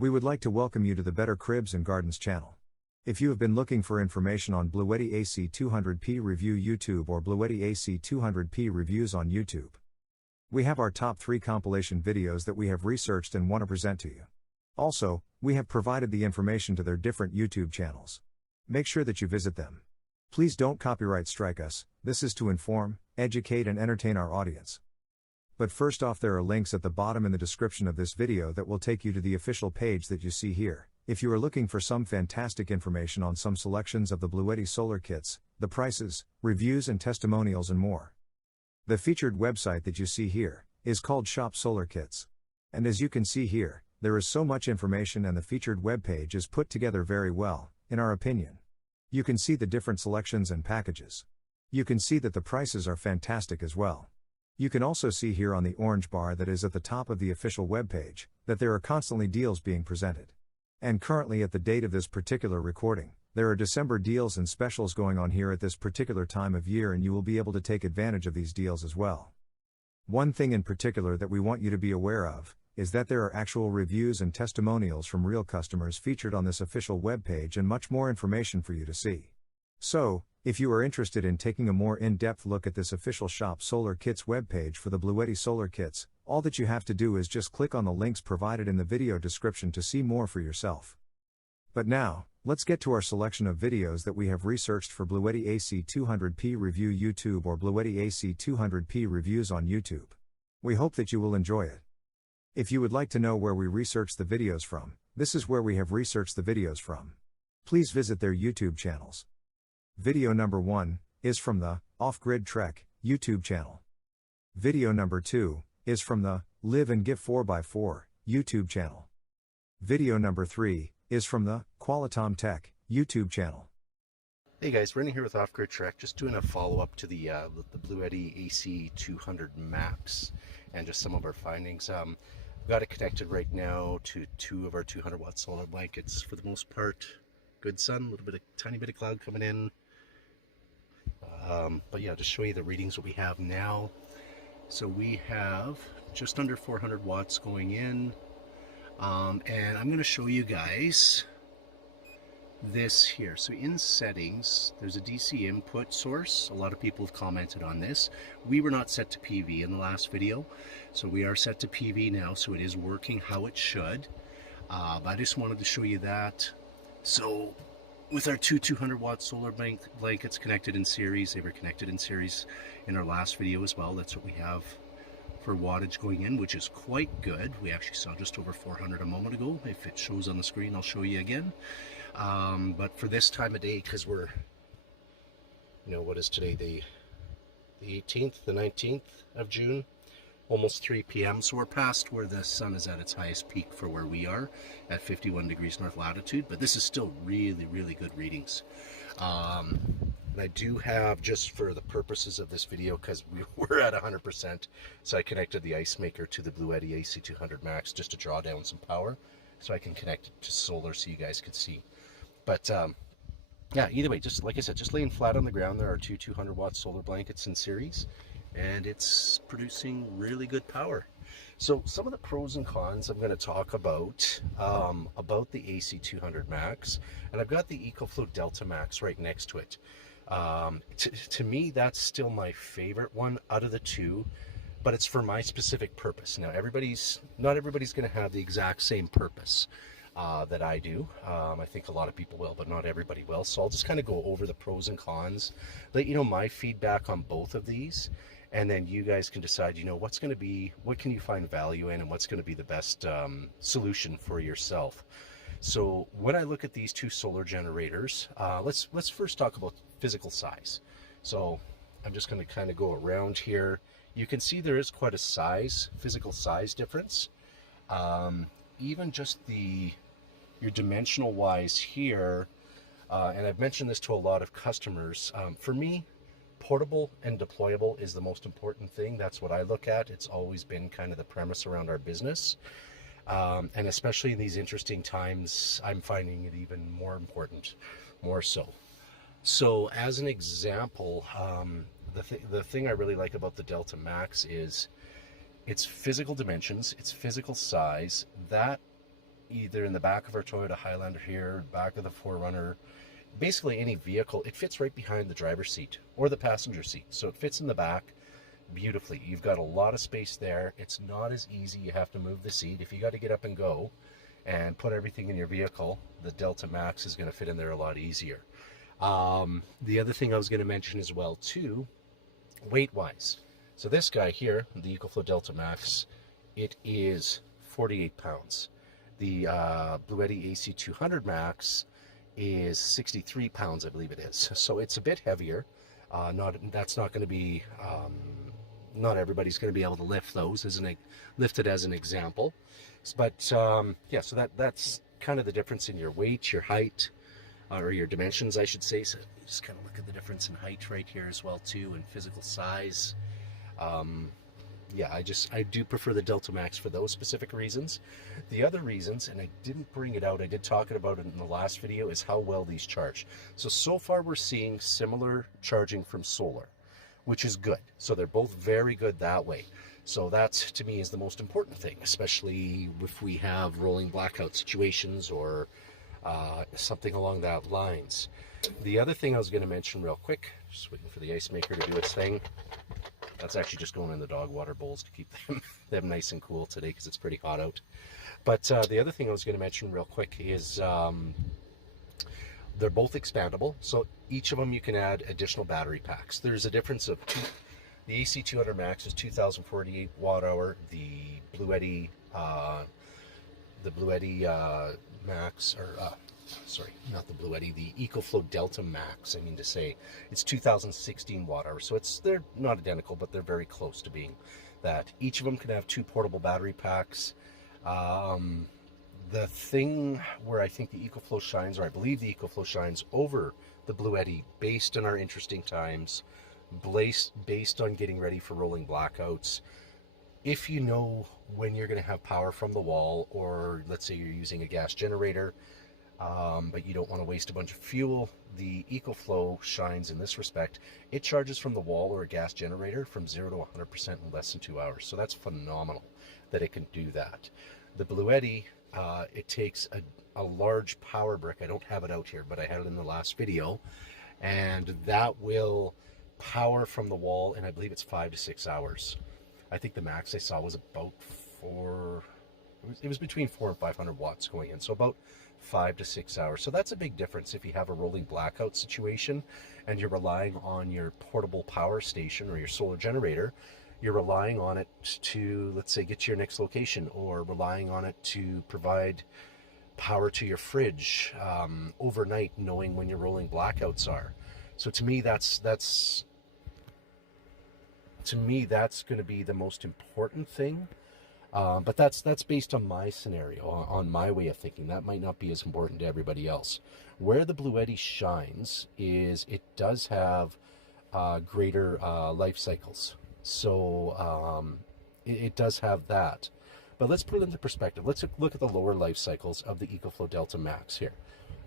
We would like to welcome you to the Better Cribs and Gardens channel. If you have been looking for information on Bluetti AC200p Review YouTube or Bluetti AC200p Reviews on YouTube, we have our top 3 compilation videos that we have researched and want to present to you. Also, we have provided the information to their different YouTube channels. Make sure that you visit them. Please don't copyright strike us, this is to inform, educate and entertain our audience. But first off, there are links at the bottom in the description of this video that will take you to the official page that you see here, if you are looking for some fantastic information on some selections of the Bluetti Solar Kits, the prices, reviews and testimonials and more. The featured website that you see here is called Shop Solar Kits. And as you can see here, there is so much information and the featured webpage is put together very well, in our opinion. You can see the different selections and packages. You can see that the prices are fantastic as well. You can also see here on the orange bar that is at the top of the official webpage, that there are constantly deals being presented. And currently at the date of this particular recording, there are December deals and specials going on here at this particular time of year, and you will be able to take advantage of these deals as well. One thing in particular that we want you to be aware of, is that there are actual reviews and testimonials from real customers featured on this official webpage and much more information for you to see. So, if you are interested in taking a more in-depth look at this official Shop Solar Kits webpage for the Bluetti Solar Kits, all that you have to do is just click on the links provided in the video description to see more for yourself. But now, let's get to our selection of videos that we have researched for Bluetti AC200p Review YouTube or Bluetti AC200p Reviews on YouTube. We hope that you will enjoy it. If you would like to know where we researched the videos from, this is where we have researched the videos from. Please visit their YouTube channels. Video number 1 is from the Off-Grid Trek YouTube channel. Video number 2 is from the Live and Give 4x4 YouTube channel. Video number 3 is from the Qualitom Tech YouTube channel. Hey guys, Rennie here with Off-Grid Trek, just doing a follow-up to the Bluetti AC200 Max and just some of our findings. We've got it connected right now to 2 of our 200-watt solar blankets. For the most part, good sun, tiny bit of cloud coming in. But yeah, just show you the readings that we have now. So we have just under 400 watts going in, and I'm going to show you guys this here. So in settings, there's a DC input source. A lot of people have commented on this. We were not set to PV in the last video, so we are set to PV now, so it is working how it should. But I just wanted to show you that. So with our 200-watt solar blankets connected in series, they were connected in series in our last video as well. That's what we have for wattage going in, which is quite good. We actually saw just over 400 a moment ago. If it shows on the screen, I'll show you again. But for this time of day, because we're, what is today, the 18th, the 19th of June, almost 3 p.m. So we're past where the sun is at its highest peak for where we are at 51 degrees north latitude, but this is still really, really good readings. And I do have, just for the purposes of this video, because we're at 100%, so I connected the ice maker to the Bluetti AC200 Max just to draw down some power, so I can connect it to solar so you guys could see. But yeah, either way, just like I said, just laying flat on the ground. There are 2 200-watt solar blankets in series, and it's producing really good power. So some of the pros and cons I'm going to talk about the AC200 Max, and I've got the EcoFlow Delta Max right next to it. To me, that's still my favorite one out of the 2, but it's for my specific purpose. Now, not everybody's going to have the exact same purpose that I do. I think a lot of people will, but not everybody will. So I'll just kind of go over the pros and cons, let you know my feedback on both of these, and then you guys can decide, what can you find value in, and what's going to be the best solution for yourself. So when I look at these 2 solar generators, let's first talk about physical size. So I'm just going to kind of go around here. You can see there is quite a physical size difference. Even just your dimensional wise here, and I've mentioned this to a lot of customers, for me, portable and deployable is the most important thing. That's what I look at. It's always been kind of the premise around our business. And especially in these interesting times, I'm finding it even more important, more so. So as an example, the thing I really like about the Delta Max is its physical dimensions, its physical size. That either in the back of our Toyota Highlander here, back of the 4Runner, basically any vehicle, it fits right behind the driver's seat or the passenger seat. So it fits in the back beautifully. You've got a lot of space there. It's not as easy. You have to move the seat. If you got to get up and go and put everything in your vehicle, the Delta Max is going to fit in there a lot easier. The other thing I was going to mention as well too, weight-wise. So this guy here, the EcoFlow Delta Max, it is 48 pounds. The Bluetti AC200 Max is 63 pounds, I believe it is. So it's a bit heavier. That's not going to be, not everybody's going to be able to lift those, lift it as an example. But yeah, so that's kind of the difference in your weight, your height, or your dimensions, I should say. So just kind of look at the difference in height right here as well too, and physical size. Yeah, I do prefer the Delta Max for those specific reasons. The other reasons, and I didn't bring it out, I did talk about it in the last video, is how well these charge. So far we're seeing similar charging from solar, which is good. So they're both very good that way. So that, to me, is the most important thing, especially if we have rolling blackout situations or something along that lines. The other thing I was going to mention real quick, just waiting for the ice maker to do its thing. That's actually just going in the dog water bowls to keep them nice and cool today because it's pretty hot out. But the other thing I was going to mention real quick is they're both expandable. So each of them you can add additional battery packs. There's a difference of the AC200 Max is 2,048 watt hour. The Bluetti Max, or sorry, not the Bluetti, the EcoFlow Delta Max, I mean to say, it's 2016 watt hours. So they're not identical, but they're very close to being that. Each of them can have 2 portable battery packs. The thing where I think the EcoFlow shines, or I believe the EcoFlow shines over the Bluetti, based on our interesting times, based on getting ready for rolling blackouts, if you know when you're going to have power from the wall, or let's say you're using a gas generator, but you don't want to waste a bunch of fuel, the EcoFlow shines in this respect. It charges from the wall or a gas generator from 0 to 100% in less than 2 hours. So that's phenomenal that it can do that. The Bluetti, it takes a large power brick. I don't have it out here, but I had it in the last video, and that will power from the wall, and I believe it's 5 to 6 hours. I think the max I saw was about it was between 400 and 500 watts going in, so about 5 to 6 hours. So that's a big difference if you have a rolling blackout situation and you're relying on your portable power station or your solar generator. You're relying on it to, let's say, get to your next location, or relying on it to provide power to your fridge overnight, knowing when your rolling blackouts are. So to me, that's going to be the most important thing. But that's based on my scenario, on my way of thinking. That might not be as important to everybody else. Where the Bluetti shines is it does have greater life cycles. So it does have that. But let's put it into perspective. Let's look at the lower life cycles of the EcoFlow Delta Max here.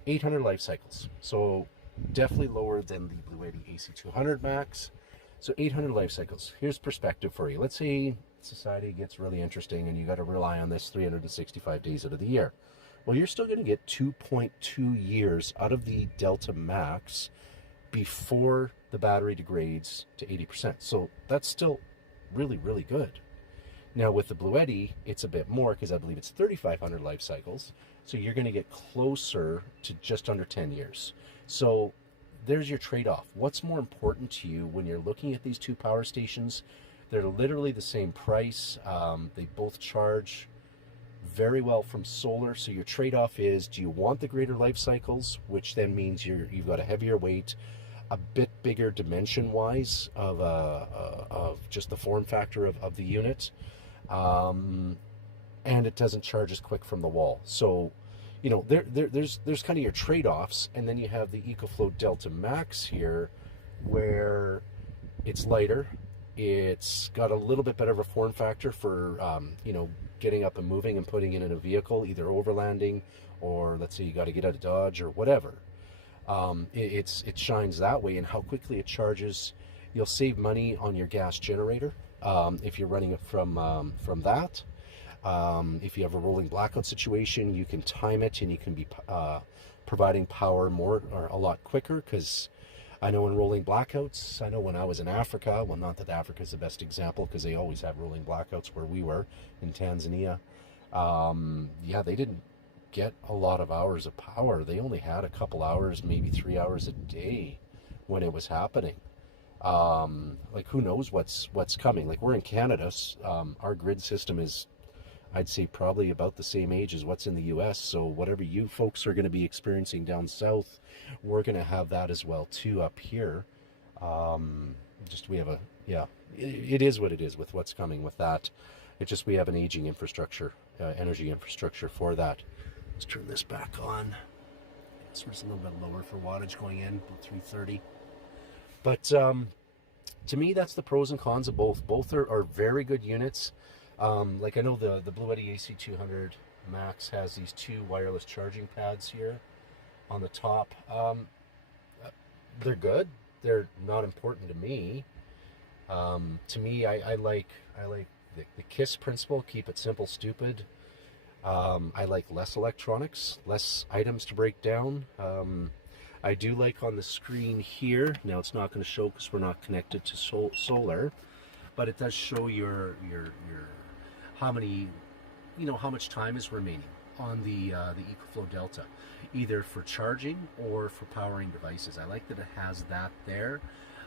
800 life cycles. So definitely lower than the Bluetti AC200 Max. So 800 life cycles. Here's perspective for you. Let's say society gets really interesting and you got to rely on this 365 days out of the year. Well, you're still going to get 2.2 years out of the Delta Max before the battery degrades to 80%. So that's still really, really good. Now with the Bluetti, it's a bit more because I believe it's 3,500 life cycles. So you're going to get closer to just under 10 years. So there's your trade-off. What's more important to you when you're looking at these two power stations? They're literally the same price. They both charge very well from solar. So your trade-off is, do you want the greater life cycles, which then means you've got a heavier weight, a bit bigger dimension-wise of just the form factor of the unit, and it doesn't charge as quick from the wall. So, you know, there's kind of your trade-offs, and then you have the EcoFlow Delta Max here, where it's lighter. It's got a little bit better of a form factor for, you know, getting up and moving and putting it in a vehicle, either overlanding or let's say you got to get out of Dodge or whatever. It shines that way, and how quickly it charges. You'll save money on your gas generator if you're running it from that. If you have a rolling blackout situation, you can time it and you can be providing power more or a lot quicker, because I know in rolling blackouts, I know when I was in Africa, well, not that Africa is the best example because they always have rolling blackouts where we were in Tanzania. Yeah, they didn't get a lot of hours of power. They only had a couple hours, maybe 3 hours a day when it was happening. Like, who knows what's coming? Like, we're in Canada. Our grid system is, I'd say, probably about the same age as what's in the US. So whatever you folks are going to be experiencing down south, we're going to have that as well too up here. Just we have a, yeah, it is what it is with what's coming with that. It's just we have an aging infrastructure, energy infrastructure for that. Let's turn this back on. So it's a little bit lower for wattage going in, about 330. But to me, that's the pros and cons of both. Both are very good units. Like, I know the Bluetti AC200 Max has these 2 wireless charging pads here on the top. They're good. They're not important to me. To me, I like the KISS principle, keep it simple, stupid. I like less electronics, less items to break down. I do like on the screen here, now it's not going to show because we're not connected to solar, but it does show your how many, how much time is remaining on the EcoFlow Delta, either for charging or for powering devices. I like that it has that there.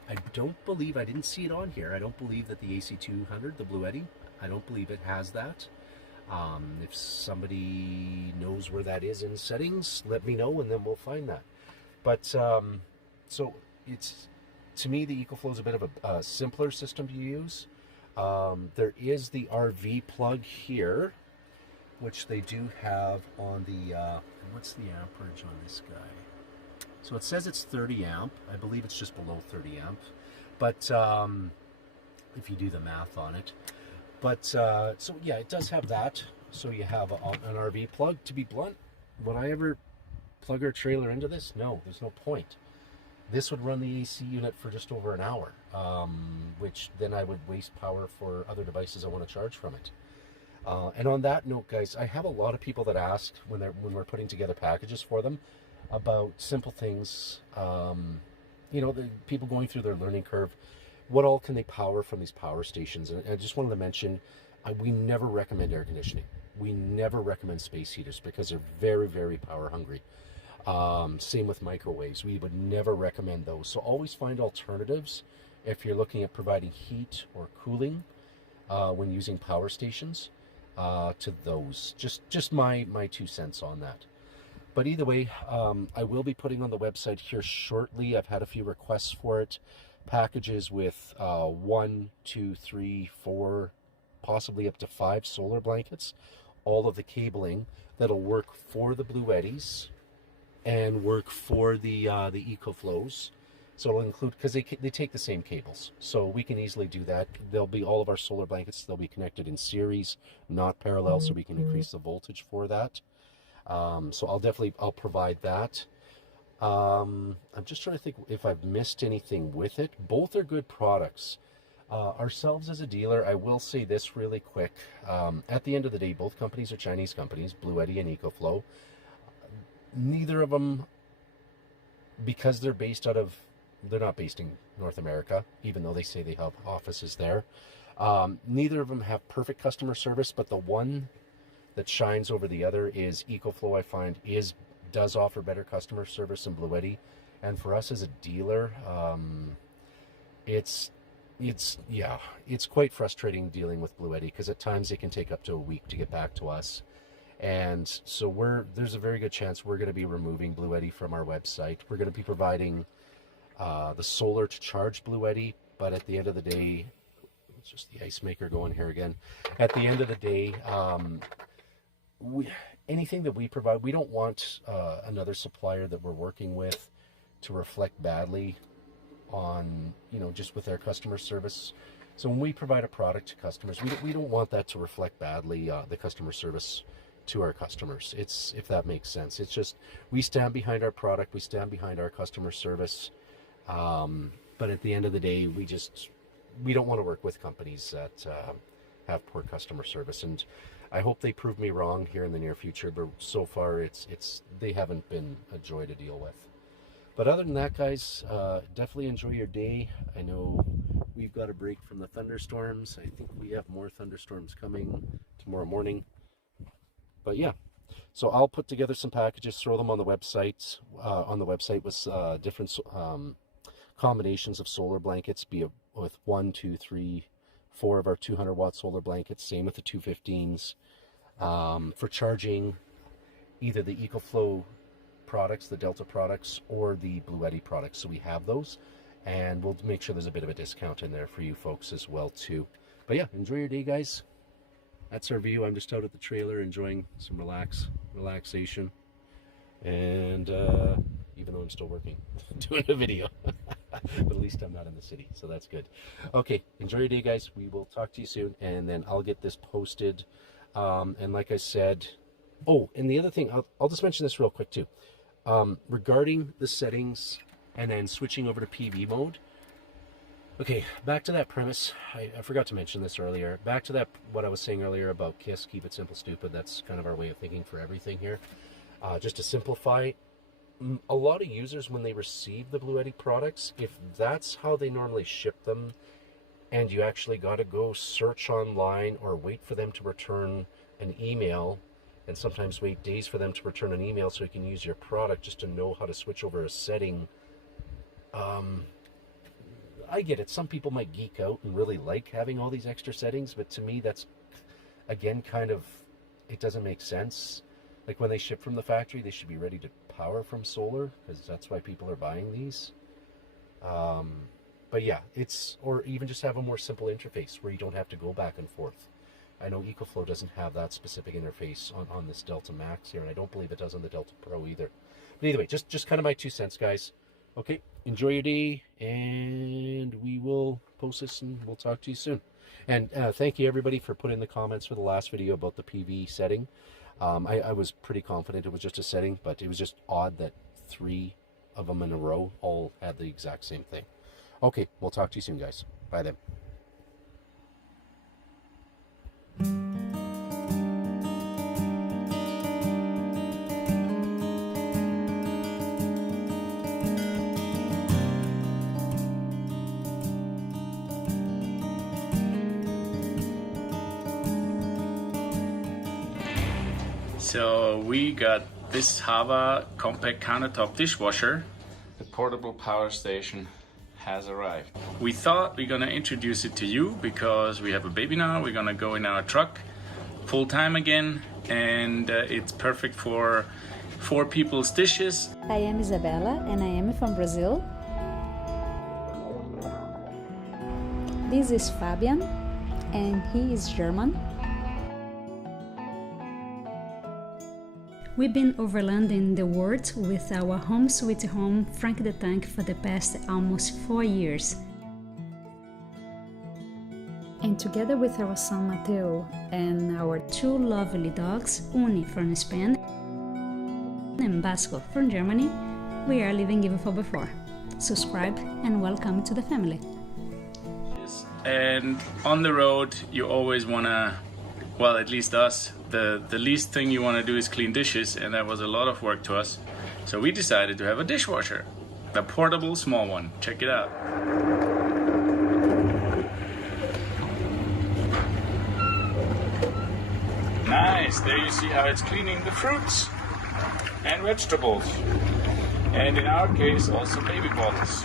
I didn't see it on here. I don't believe that the AC200, the Bluetti, I don't believe it has that. If somebody knows where that is in settings, let me know and then we'll find that. But so it's, to me, the EcoFlow is a bit of a simpler system to use. There is the RV plug here, which they do have on the, what's the amperage on this guy? So it says it's 30 amp. I believe it's just below 30 amp. But if you do the math on it. But, so yeah, it does have that. So you have an RV plug. To be blunt, would I ever plug our trailer into this? No, there's no point. This would run the AC unit for just over an hour, which then I would waste power for other devices I want to charge from it. And on that note, guys, I have a lot of people that ask when we're putting together packages for them about simple things. The people going through their learning curve. What all can they power from these power stations? And I just wanted to mention, we never recommend air conditioning. We never recommend space heaters because they're very, very power hungry. Same with microwaves. We would never recommend those. So always find alternatives if you're looking at providing heat or cooling when using power stations to those. Just my 2 cents on that. But either way, I will be putting on the website here shortly. I've had a few requests for it. Packages with 1, 2, 3, 4, possibly up to 5 solar blankets. All of the cabling that'll work for the Bluettis and work for the EcoFlows. So it'll include, because they take the same cables, so we can easily do that. There'll be all of our solar blankets. They'll be connected in series, not parallel, so we can increase the voltage for that. So I'll provide that. I'm just trying to think if I've missed anything with it. Both are good products. Ourselves as a dealer, I will say this really quick. At the end of the day, both companies are Chinese companies, Bluetti and EcoFlow. Neither of them, because they're not based in North America, even though they say they have offices there. Neither of them have perfect customer service, but the one that shines over the other is EcoFlow. I find does offer better customer service than Bluetti, and for us as a dealer, it's quite frustrating dealing with Bluetti because at times it can take up to a week to get back to us. And so there's a very good chance we're going to be removing Bluetti from our website. We're going to be providing the solar to charge Bluetti, but at the end of the day, it's just the ice maker going here again. At the end of the day, anything that we provide, we don't want another supplier that we're working with to reflect badly on, just with their customer service. So when we provide a product to customers, we don't want that to reflect badly the customer service to our customers. If that makes sense. It's just, we stand behind our product, we stand behind our customer service, but at the end of the day, we don't want to work with companies that have poor customer service. And I hope they prove me wrong here in the near future, but so far they haven't been a joy to deal with. But other than that, guys, definitely enjoy your day. I know we've got a break from the thunderstorms. I think we have more thunderstorms coming tomorrow morning. But yeah, so I'll put together some packages, throw them on the website. With different combinations of solar blankets, be it with 1, 2, 3, 4 of our 200-watt solar blankets. Same with the 215s. For charging either the EcoFlow products, the Delta products, or the Bluetti products. So we have those, and we'll make sure there's a bit of a discount in there for you folks as well too. But yeah, enjoy your day, guys. That's our view. I'm just out at the trailer enjoying some relaxation, and even though I'm still working, doing a video, but at least I'm not in the city, so that's good. Okay, enjoy your day, guys. We will talk to you soon, and then I'll get this posted. And like I said, oh, and the other thing, I'll just mention this real quick too. Regarding the settings and then switching over to PV mode. Okay, back to that premise. I forgot to mention this earlier. Back to that, what I was saying earlier about KISS, keep it simple, stupid. That's kind of our way of thinking for everything here. Just to simplify, a lot of users, when they receive the Bluetti products, if that's how they normally ship them, and you actually got to go search online or wait for them to return an email, and sometimes wait days for them to return an email so you can use your product just to know how to switch over a setting. I get it. Some people might geek out and really like having all these extra settings, but to me that's, again, kind of, it doesn't make sense. Like when they ship from the factory, they should be ready to power from solar, because that's why people are buying these. But yeah, or even just have a more simple interface where you don't have to go back and forth. I know EcoFlow doesn't have that specific interface on this Delta Max here, and I don't believe it does on the Delta Pro either. But either way, just kind of my 2 cents, guys. Okay, enjoy your day, and we will post this, and we'll talk to you soon. And thank you, everybody, for putting in the comments for the last video about the PV setting. I was pretty confident it was just a setting, but it was just odd that 3 of them in a row all had the exact same thing. Okay, we'll talk to you soon, guys. Bye then. So we got this Hava compact countertop dishwasher. The portable power station has arrived. We thought we're gonna introduce it to you because we have a baby now. We're gonna go in our truck full time again, and it's perfect for 4 people's dishes. I am Isabella and I am from Brazil. This is Fabian and he is German. We've been overlanding the world with our home sweet home Frank the Tank for the past almost 4 years. And together with our son Mateo and our 2 lovely dogs, Uni from Spain and Basco from Germany, we are living even for before. Subscribe and welcome to the family. And on the road, you always wanna, well, at least us, the least thing you want to do is clean dishes, and that was a lot of work to us. So we decided to have a dishwasher, the portable small one. Check it out. Nice, there you see how it's cleaning the fruits and vegetables, and in our case also baby bottles.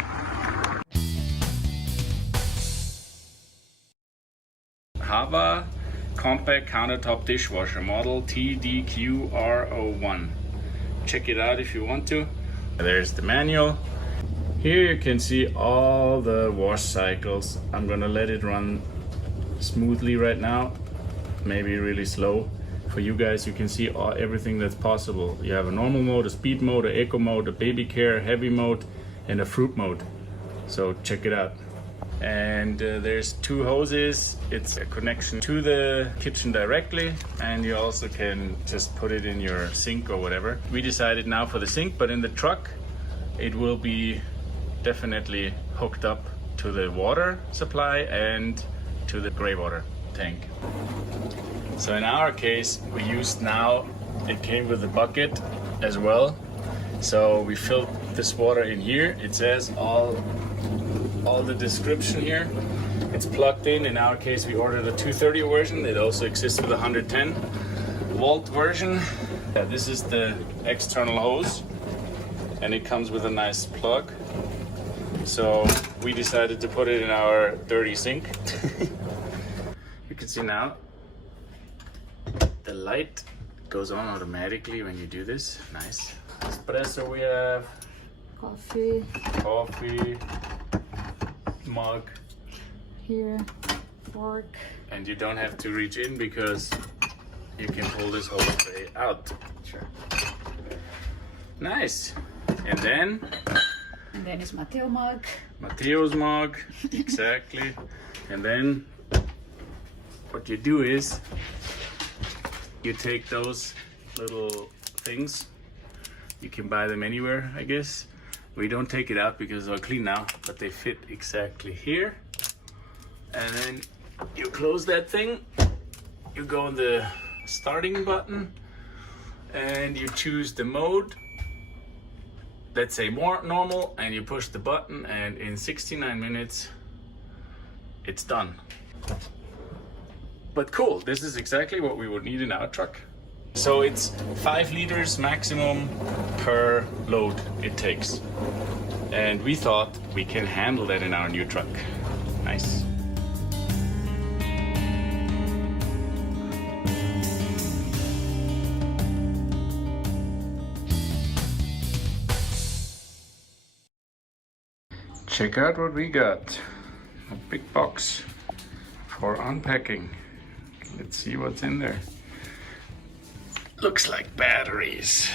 Hava compact countertop dishwasher, model TDQR01. Check it out if you want to. There's the manual. Here you can see all the wash cycles. I'm gonna let it run smoothly right now, maybe really slow. For you guys, you can see everything that's possible. You have a normal mode, a speed mode, an eco mode, a baby care, heavy mode, and a fruit mode. So check it out. And there's 2 hoses. It's a connection to the kitchen directly, and you also can just put it in your sink or whatever. We decided now for the sink, but in the truck it will be definitely hooked up to the water supply and to the gray water. tank. So in our case, we used now, it came with a bucket as well. So we filled this water in here. It says all the description here. It's plugged in. In our case, we ordered a 230 version. It also exists with a 110 volt version. Yeah, this is the external hose, and it comes with a nice plug. So we decided to put it in our dirty sink. You can see now the light goes on automatically when you do this. Nice. Espresso, we have Coffee mug here, fork. And you don't have to reach in because you can pull this whole tray out. Sure. Nice. And then It's Mateo mug. Mateo's mug, exactly. And then what you do is you take those little things. You can buy them anywhere, I guess. We don't take it out because they're clean now, but they fit exactly here. And then you close that thing. You go on the starting button and you choose the mode. Let's say more normal, and you push the button, and in 69 minutes it's done. But cool, this is exactly what we would need in our truck. So it's 5 liters maximum per load it takes. And we thought we can handle that in our new truck. Nice. Check out what we got. A big box for unpacking. Let's see what's in there. Looks like batteries.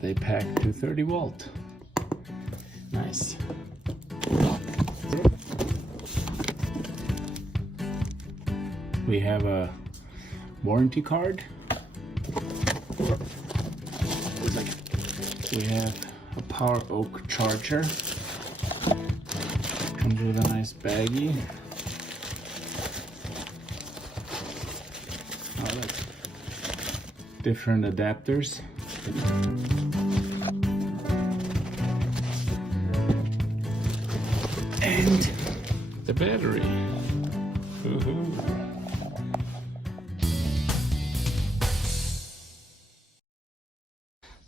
They pack 230 volt. Nice. We have a warranty card. We have a Power Oak charger. Comes with a nice baggie. Oh, that's different adapters. And the battery. Woohoo.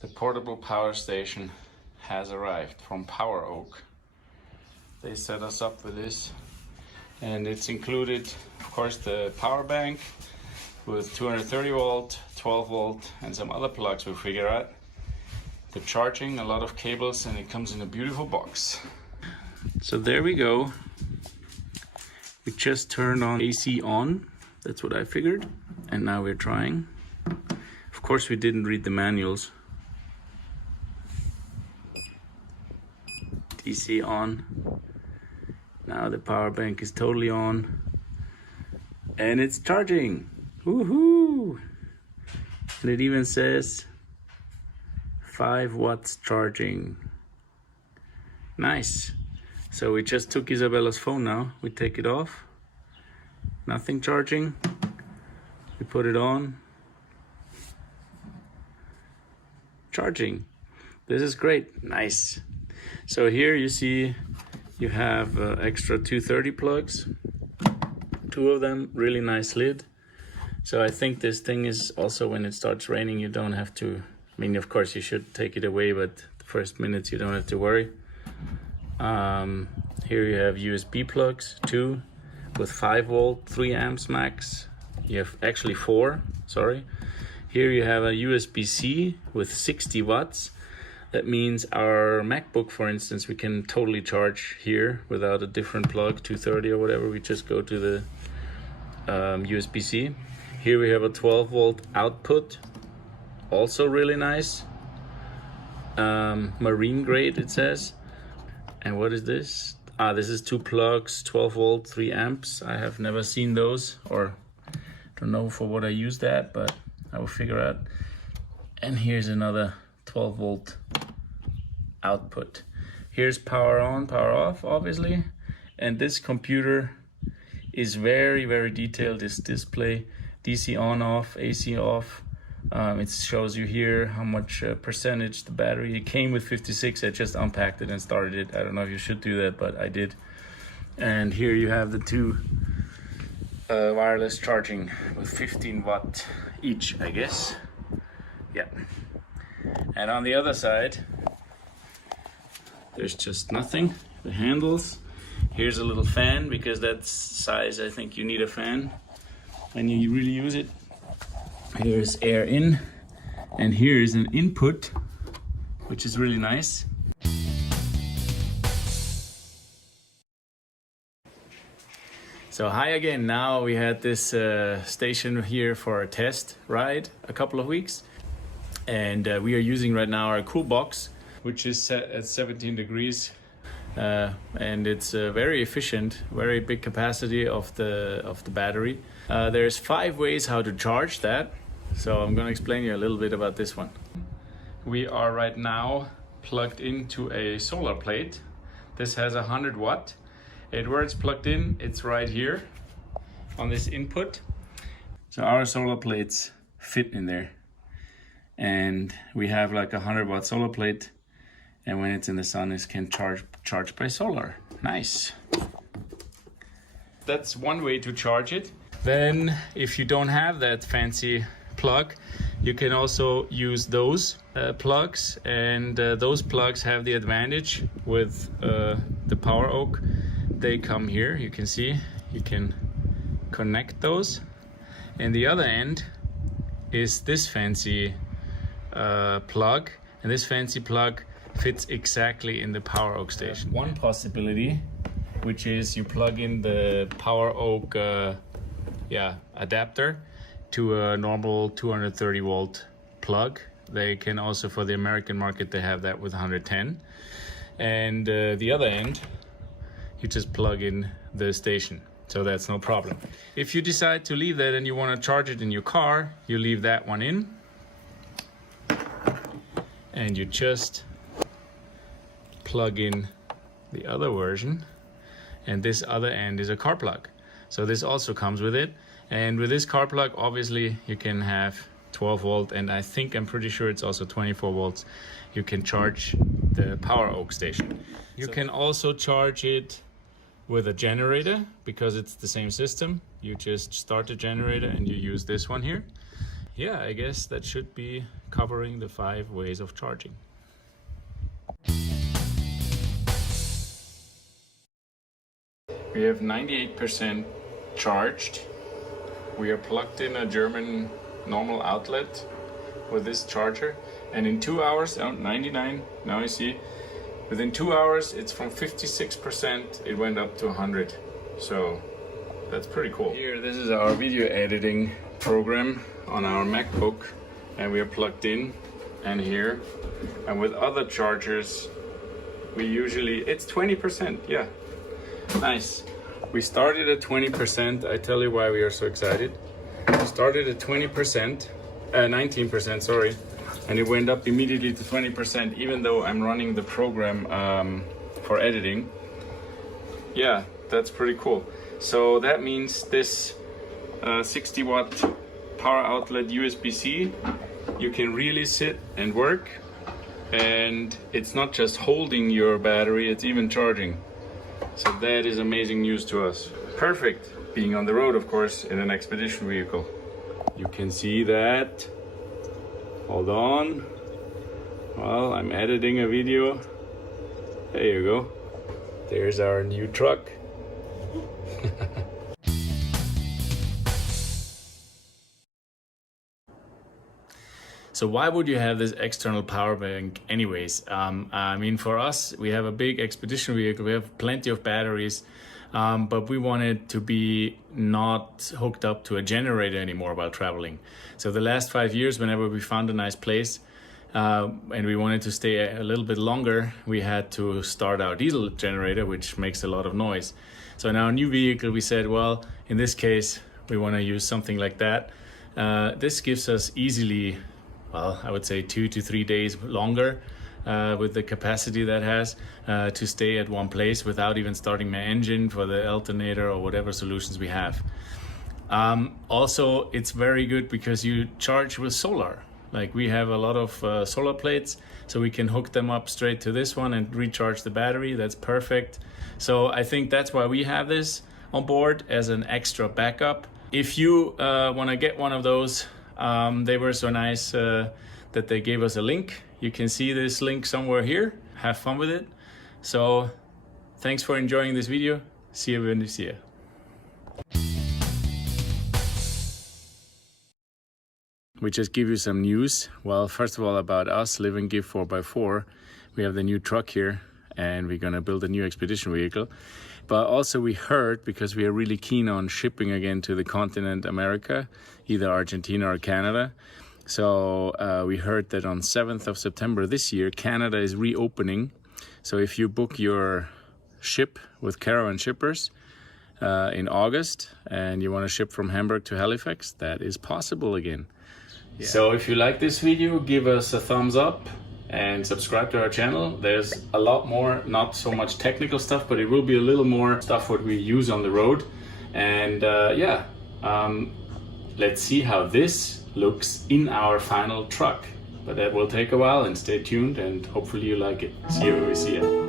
The portable power station has arrived from Power Oak. They set us up with this, and it's included, of course, the power bank with 230 volt, 12 volt, and some other plugs we figure out. The charging, a lot of cables, and it comes in a beautiful box. So there we go. We just turned on AC on. That's what I figured. And now we're trying. Of course, we didn't read the manuals. DC on. Now the power bank is totally on. And it's charging. Woohoo! And it even says 5 watts charging. Nice. So we just took Isabella's phone now. We take it off. Nothing charging. We put it on. Charging. This is great. Nice. So here you see you have extra 230 plugs. 2 of them, really nice lid. So I think this thing is also, when it starts raining, you don't have to, I mean, of course you should take it away, but the first minutes you don't have to worry. Here you have USB plugs, 2 with 5 volt, 3 amps max. You have actually 4, sorry. Here you have a USB-C with 60 watts. That means our MacBook, for instance, we can totally charge here without a different plug, 230 or whatever. We just go to the USB-C. Here we have a 12 volt output, also really nice. Marine grade, it says. And what is this? This is 2 plugs, 12 volt, 3 amps. I have never seen those, or don't know for what I use that, but I will figure out. And here's another 12 volt output. Here's power on, power off, obviously. And this computer is very, very detailed. This display, DC on, off, AC off. It shows you here how much percentage the battery. It came with 56. I just unpacked it and started it. I don't know if you should do that, but I did. And here you have the two wireless charging with 15 watt each, I guess. Yeah. And on the other side, there's just nothing. The handles. Here's a little fan, because that size, I think you need a fan when you really use it. Here's air in, and here's an input, which is really nice. So hi again. Now we had this station here for a test ride a couple of weeks, and we are using right now our cool box, which is set at 17 degrees, and it's very efficient, very big capacity of the battery. There's 5 ways how to charge that, so I'm going to explain you a little bit about this one. We are right now plugged into a solar plate. This has 100 watt. Where it's plugged in, it's right here on this input. So our solar plates fit in there, and we have like 100 watt solar plate, and when it's in the sun, it can charge by solar. Nice. That's one way to charge it. Then if you don't have that fancy plug, you can also use those plugs, and those plugs have the advantage with the Power Oak. They come here, you can see, you can connect those, and the other end is this fancy plug, and this fancy plug fits exactly in the Power Oak station. One possibility, which is you plug in the Power Oak adapter to a normal 230 volt plug. They can also, for the American market, they have that with 110, and the other end you just plug in the station, so that's no problem. If you decide to leave that and you want to charge it in your car, you leave that one in, and you just plug in the other version, and this other end is a car plug. So this also comes with it, and with this car plug, obviously you can have 12 volt, and I'm pretty sure it's also 24 volts. You can charge the Power Oak station. You can also charge it with a generator, because it's the same system. You just start the generator and you use this one here. Yeah, I guess that should be covering the 5 ways of charging. We have 98% charged. We are plugged in a German normal outlet with this charger, and in 2 hours, 99, now you see, within 2 hours, it's from 56%, it went up to 100. So that's pretty cool. Here, this is our video editing program on our MacBook, and we are plugged in, and here, and with other chargers, we usually, it's 20%, yeah. Nice. We started at 20%, I tell you why we are so excited. We started at 20%, 19%, sorry. And it went up immediately to 20%, even though I'm running the program for editing. Yeah, that's pretty cool. So that means this 60 watt power outlet USB-C, you can really sit and work, and it's not just holding your battery, it's even charging. So that is amazing news to us. Perfect, being on the road, of course, in an expedition vehicle. You can see that. Hold on. Well, I'm editing a video. There you go. There's our new truck. So why would you have this external power bank anyways? I mean, for us, we have a big expedition vehicle. We have plenty of batteries, but we wanted to be not hooked up to a generator anymore while traveling. So the last 5 years, whenever we found a nice place and we wanted to stay a little bit longer, we had to start our diesel generator, which makes a lot of noise. So in our new vehicle, we said, well, in this case, we want to use something like that. This gives us easily, well, I would say 2 to 3 days longer with the capacity that has to stay at one place without even starting my engine for the alternator or whatever solutions we have. Also, it's very good because you charge with solar. Like we have a lot of solar plates, so we can hook them up straight to this one and recharge the battery. That's perfect. So I think that's why we have this on board as an extra backup. If you want to get one of those, they were so nice that they gave us a link. You can see this link somewhere here. Have fun with it. So thanks for enjoying this video. See you when you see you. We just give you some news. Well, first of all, about us, Live and Give 4x4. We have the new truck here and we're gonna build a new expedition vehicle. But also we heard, because we are really keen on shipping again to the continent America, either Argentina or Canada. So we heard that on 7th of September this year, Canada is reopening. So if you book your ship with Caravan Shippers in August and you want to ship from Hamburg to Halifax, that is possible again. Yeah. So if you like this video, give us a thumbs up and subscribe to our channel. There's a lot more, not so much technical stuff, but it will be a little more stuff what we use on the road. And let's see how this looks in our final truck. But that will take a while, and stay tuned and hopefully you like it. See you when we see you.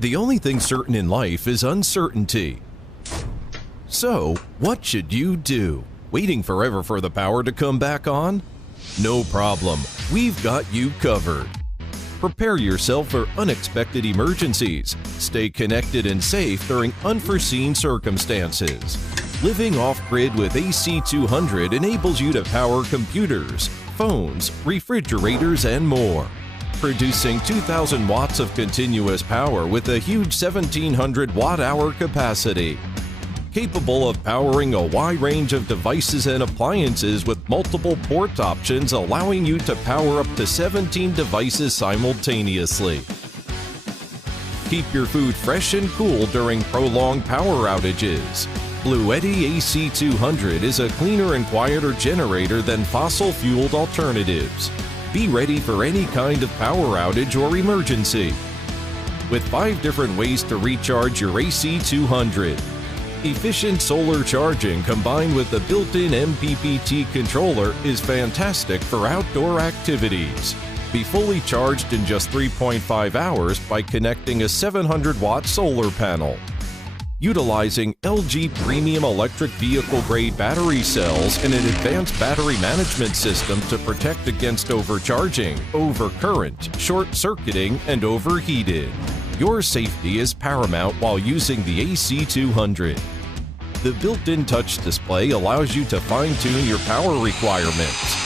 The only thing certain in life is uncertainty. So, what should you do? Waiting forever for the power to come back on? No problem, we've got you covered. Prepare yourself for unexpected emergencies. Stay connected and safe during unforeseen circumstances. Living off-grid with AC200 enables you to power computers, phones, refrigerators, and more. Producing 2,000 watts of continuous power with a huge 1,700 watt-hour capacity. capable of powering a wide range of devices and appliances with multiple port options, allowing you to power up to 17 devices simultaneously. Keep your food fresh and cool during prolonged power outages. Bluetti AC200 is a cleaner and quieter generator than fossil-fueled alternatives. Be ready for any kind of power outage or emergency. With 5 different ways to recharge your AC200. Efficient solar charging combined with the built-in MPPT controller is fantastic for outdoor activities. Be fully charged in just 3.5 hours by connecting a 700-watt solar panel. Utilizing LG premium electric vehicle grade battery cells and an advanced battery management system to protect against overcharging, overcurrent, short-circuiting, and overheating. Your safety is paramount while using the AC200. The built-in touch display allows you to fine-tune your power requirements.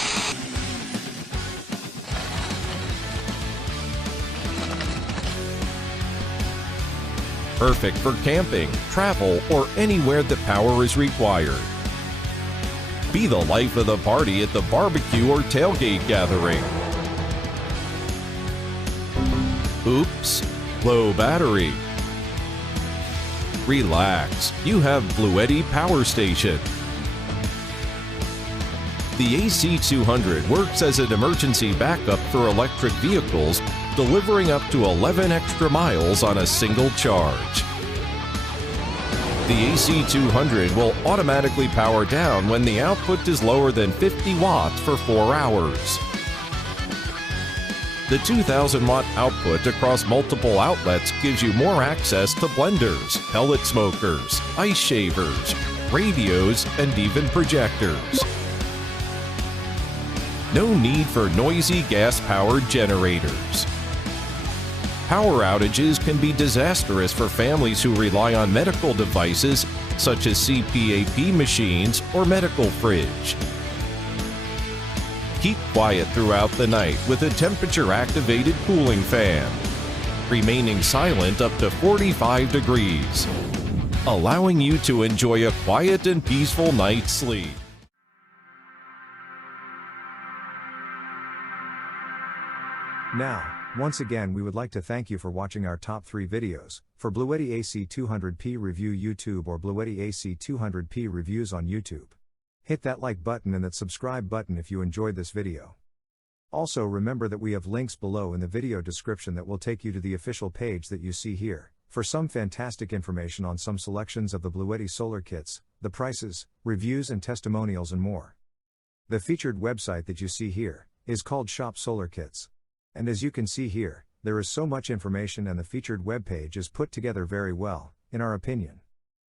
Perfect for camping, travel, or anywhere that power is required. Be the life of the party at the barbecue or tailgate gathering. Oops, low battery. Relax, you have Bluetti Power Station. The AC200 works as an emergency backup for electric vehicles, delivering up to 11 extra miles on a single charge. The AC200 will automatically power down when the output is lower than 50 watts for 4 hours. The 2,000-watt output across multiple outlets gives you more access to blenders, pellet smokers, ice shavers, radios, and even projectors. No need for noisy gas-powered generators. Power outages can be disastrous for families who rely on medical devices such as CPAP machines or medical fridge. Keep quiet throughout the night with a temperature-activated cooling fan, remaining silent up to 45 degrees, allowing you to enjoy a quiet and peaceful night's sleep. Now, once again we would like to thank you for watching our top 3 videos, for Bluetti AC200p Review YouTube or Bluetti AC200p Reviews on YouTube. Hit that like button and that subscribe button if you enjoyed this video. Also remember that we have links below in the video description that will take you to the official page that you see here, for some fantastic information on some selections of the Bluetti Solar Kits, the prices, reviews and testimonials and more. The featured website that you see here is called Shop Solar Kits. And as you can see here, there is so much information and the featured webpage is put together very well, in our opinion.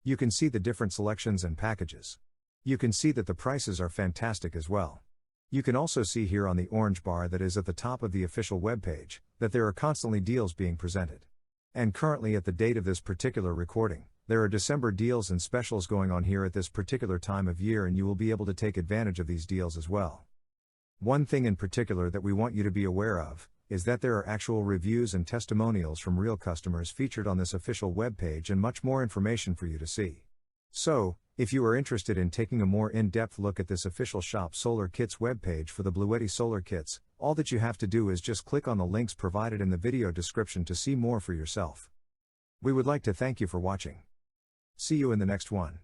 You can see the different selections and packages. You can see that the prices are fantastic as well. You can also see here on the orange bar that is at the top of the official webpage, that there are constantly deals being presented. And currently at the date of this particular recording, there are December deals and specials going on here at this particular time of year and you will be able to take advantage of these deals as well. One thing in particular that we want you to be aware of, is that there are actual reviews and testimonials from real customers featured on this official webpage and much more information for you to see. So, if you are interested in taking a more in-depth look at this official Shop Solar Kits webpage for the Bluetti Solar Kits, all that you have to do is just click on the links provided in the video description to see more for yourself. We would like to thank you for watching. See you in the next one.